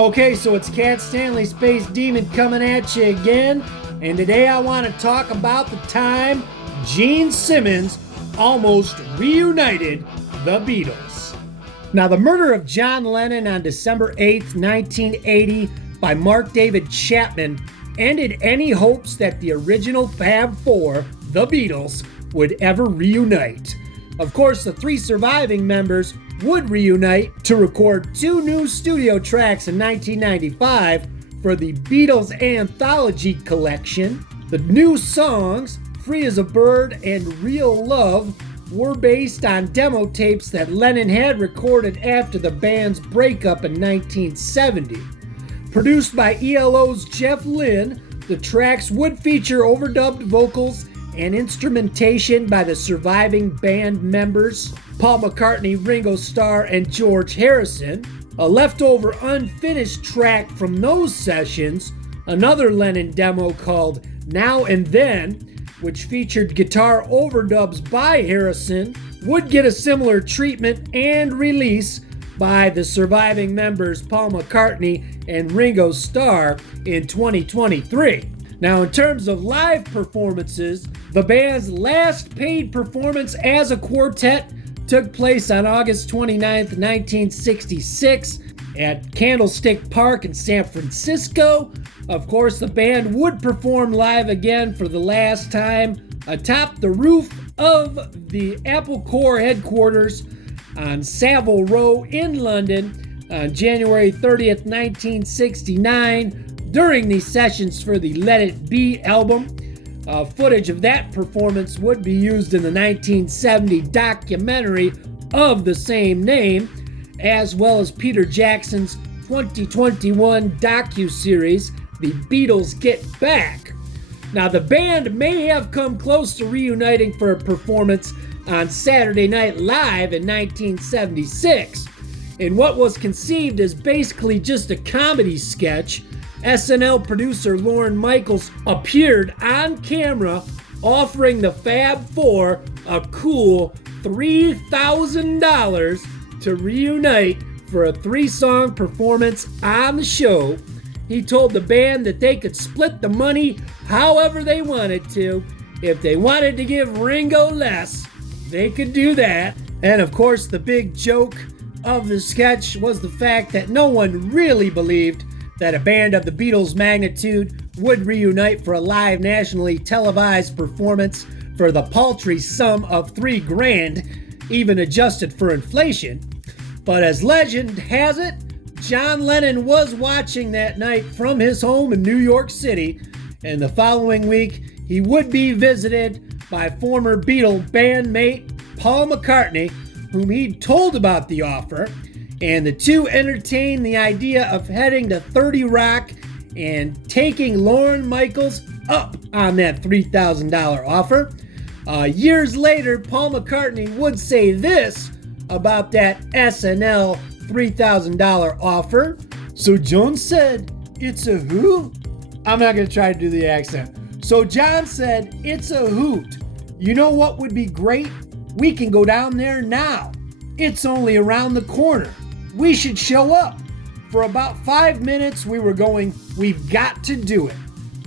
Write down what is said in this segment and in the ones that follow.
Okay, so it's Cat Stanley Space Demon coming at you again, and today I want to talk about the time Gene Simmons almost reunited the Beatles. Now, the murder of John Lennon on December 8th, 1980 by Mark David Chapman ended any hopes that the original Fab Four, the Beatles, would ever reunite. Of course, the three surviving members would reunite to record two new studio tracks in 1995 for the Beatles Anthology Collection. The new songs, Free as a Bird and Real Love, were based on demo tapes that Lennon had recorded after the band's breakup in 1970. Produced by ELO's Jeff Lynne, the tracks would feature overdubbed vocals and instrumentation by the surviving band members, Paul McCartney, Ringo Starr, and George Harrison. A leftover unfinished track from those sessions, another Lennon demo called Now and Then, which featured guitar overdubs by Harrison, would get a similar treatment and release by the surviving members Paul McCartney and Ringo Starr in 2023. Now, in terms of live performances, the band's last paid performance as a quartet took place on August 29th, 1966 at Candlestick Park in San Francisco. Of course, the band would perform live again for the last time atop the roof of the Apple Corps headquarters on Savile Row in London on January 30th, 1969 during these sessions for the Let It Be album. Footage of that performance would be used in the 1970 documentary of the same name, as well as Peter Jackson's 2021 docuseries, The Beatles Get Back. Now, the band may have come close to reuniting for a performance on Saturday Night Live in 1976. In what was conceived as basically just a comedy sketch, SNL producer Lorne Michaels appeared on camera offering the Fab Four a cool $3,000 to reunite for a three-song performance on the show. He told the band that they could split the money however they wanted to. If they wanted to give Ringo less, they could do that. And of course, the big joke of the sketch was the fact that no one really believed that a band of the Beatles' magnitude would reunite for a live nationally televised performance for the paltry sum of $3,000, even adjusted for inflation. But as legend has it, John Lennon was watching that night from his home in New York City, and the following week he would be visited by former Beatle bandmate Paul McCartney, whom he'd told about the offer, and the two entertained the idea of heading to 30 Rock and taking Lorne Michaels up on that $3,000 offer. Years later, Paul McCartney would say this about that SNL $3,000 offer. So John said, "It's a who?" I'm not going to try to do the accent. So John said, "It's a hoot. You know what would be great? We can go down there now. It's only around the corner. We should show up." For about 5 minutes, we were going, "We've got to do it."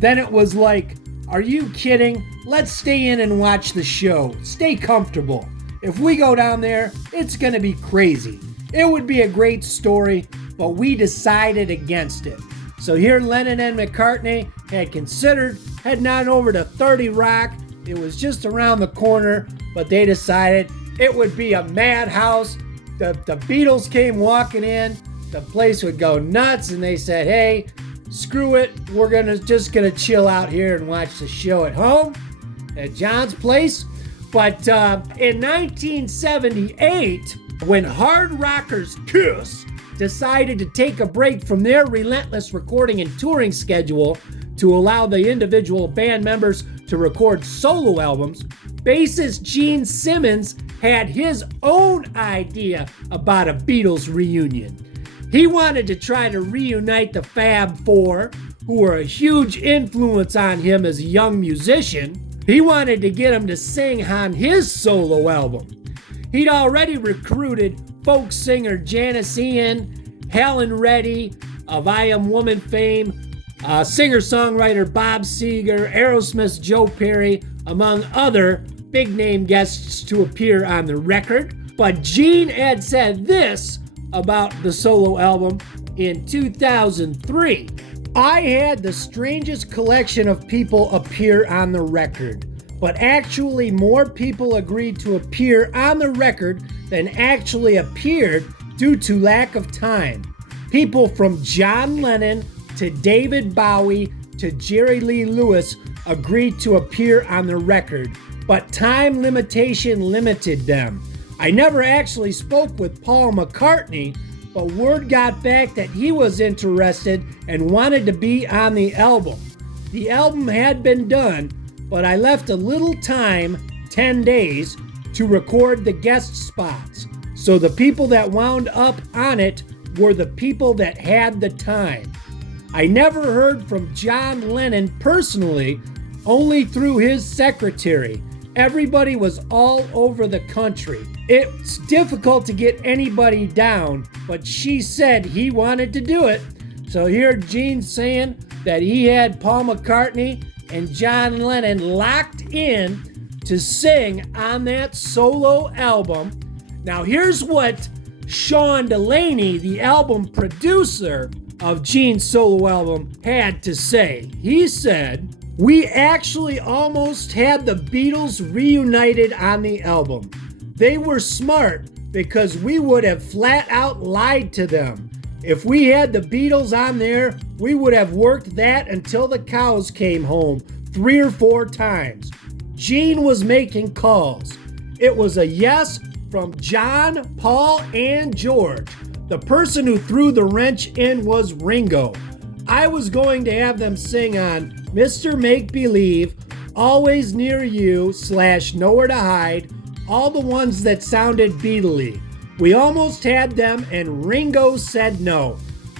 Then it was like, "Are you kidding? Let's stay in and watch the show. Stay comfortable. If we go down there, it's going to be crazy. It would be a great story, but we decided against it." So here Lennon and McCartney had considered heading on over to 30 Rock. It was just around the corner, but they decided it would be a madhouse. The Beatles came walking in, the place would go nuts, and they said, "Hey, screw it, we're just gonna chill out here and watch the show at home at John's place." But in 1978, when Hard Rockers Kiss decided to take a break from their relentless recording and touring schedule to allow the individual band members to record solo albums, bassist Gene Simmons had his own idea about a Beatles reunion. He wanted to try to reunite the Fab Four, who were a huge influence on him as a young musician. He wanted to get them to sing on his solo album. He'd already recruited folk singer Janis Ian, Helen Reddy, of I Am Woman fame, singer-songwriter Bob Seger, Aerosmith's Joe Perry, among other big-name guests to appear on the record. But Gene had said this about the solo album in 2003. I had the strangest collection of people appear on the record, but actually more people agreed to appear on the record than actually appeared due to lack of time. People from John Lennon to David Bowie to Jerry Lee Lewis agreed to appear on the record, but time limitation limited them. I never actually spoke with Paul McCartney, but word got back that he was interested and wanted to be on the album. The album had been done, but I left a little time, 10 days, to record the guest spots. So the people that wound up on it were the people that had the time. I never heard from John Lennon personally, only through his secretary. Everybody was all over the country. It's difficult to get anybody down, but she said he wanted to do it. So here Gene's saying that he had Paul McCartney and John Lennon locked in to sing on that solo album. Now here's what Sean Delaney, the album producer of Gene's solo album, had to say. He said, "We actually almost had the Beatles reunited on the album. They were smart because we would have flat out lied to them. If we had the Beatles on there, we would have worked that until the cows came home 3 or 4 times." Gene was making calls. It was a yes from John, Paul, and George. The person who threw the wrench in was Ringo. I was going to have them sing on Mr. Make Believe, Always Near You / Nowhere to Hide, all the ones that sounded Beatle-y. We almost had them and Ringo said no.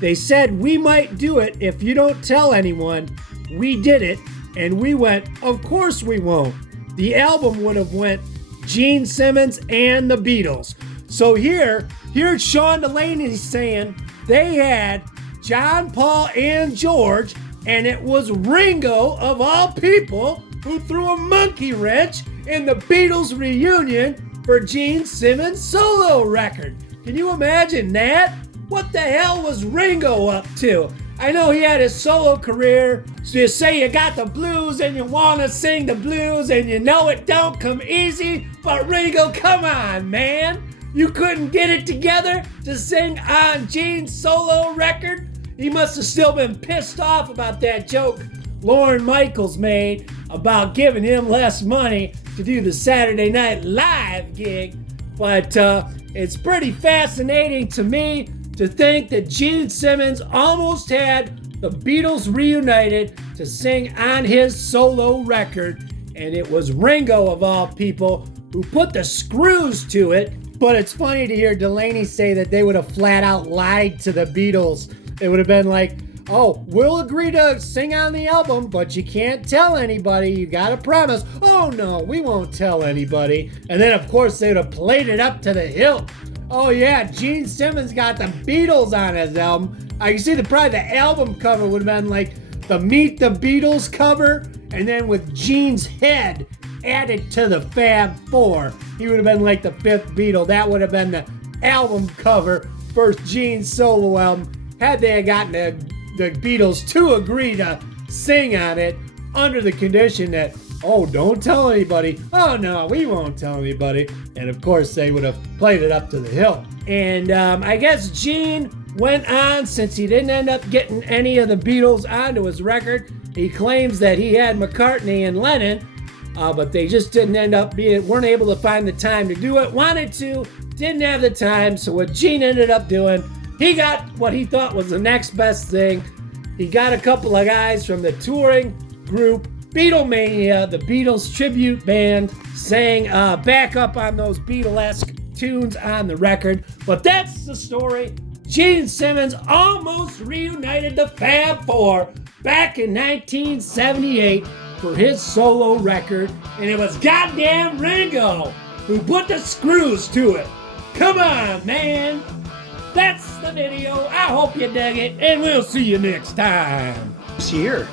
They said we might do it if you don't tell anyone. We did it and we went, of course we won't. The album would have went Gene Simmons and the Beatles. So here's Sean Delaney saying they had John, Paul, and George, and it was Ringo, of all people, who threw a monkey wrench in the Beatles reunion for Gene Simmons' solo record. Can you imagine that? What the hell was Ringo up to? I know he had his solo career, so you say you got the blues and you want to sing the blues and you know it don't come easy, but Ringo, come on, man. You couldn't get it together to sing on Gene's solo record? He must have still been pissed off about that joke Lorne Michaels made about giving him less money to do the Saturday Night Live gig. But it's pretty fascinating to me to think that Gene Simmons almost had the Beatles reunited to sing on his solo record, and it was Ringo, of all people, who put the screws to it. But it's funny to hear Delaney say that they would have flat out lied to the Beatles. It would have been like, oh, we'll agree to sing on the album, but you can't tell anybody. You got to promise. Oh, no, we won't tell anybody. And then, of course, they would have played it up to the hilt. Oh, yeah, Gene Simmons got the Beatles on his album. I can see probably the album cover would have been like the Meet the Beatles cover, and then with Gene's head added to the Fab Four. He would have been like the 5th Beatle. That would have been the album cover for Gene's solo album, had they gotten the Beatles to agree to sing on it under the condition that, oh, don't tell anybody. Oh, no, we won't tell anybody. And, of course, they would have played it up to the hilt. And I guess Gene went on, since he didn't end up getting any of the Beatles onto his record. He claims that he had McCartney and Lennon, but they just didn't end up weren't able to find the time to do it. Wanted to, didn't have the time. So what Gene ended up doing, he got what he thought was the next best thing. He got a couple of guys from the touring group Beatlemania, the Beatles tribute band, sang back up on those Beatlesque tunes on the record. But that's the story. Gene Simmons almost reunited the Fab Four back in 1978 for his solo record, and it was goddamn Ringo who put the screws to it. Come on, man. That's the video. I hope you dug it, and we'll see you next time. Here.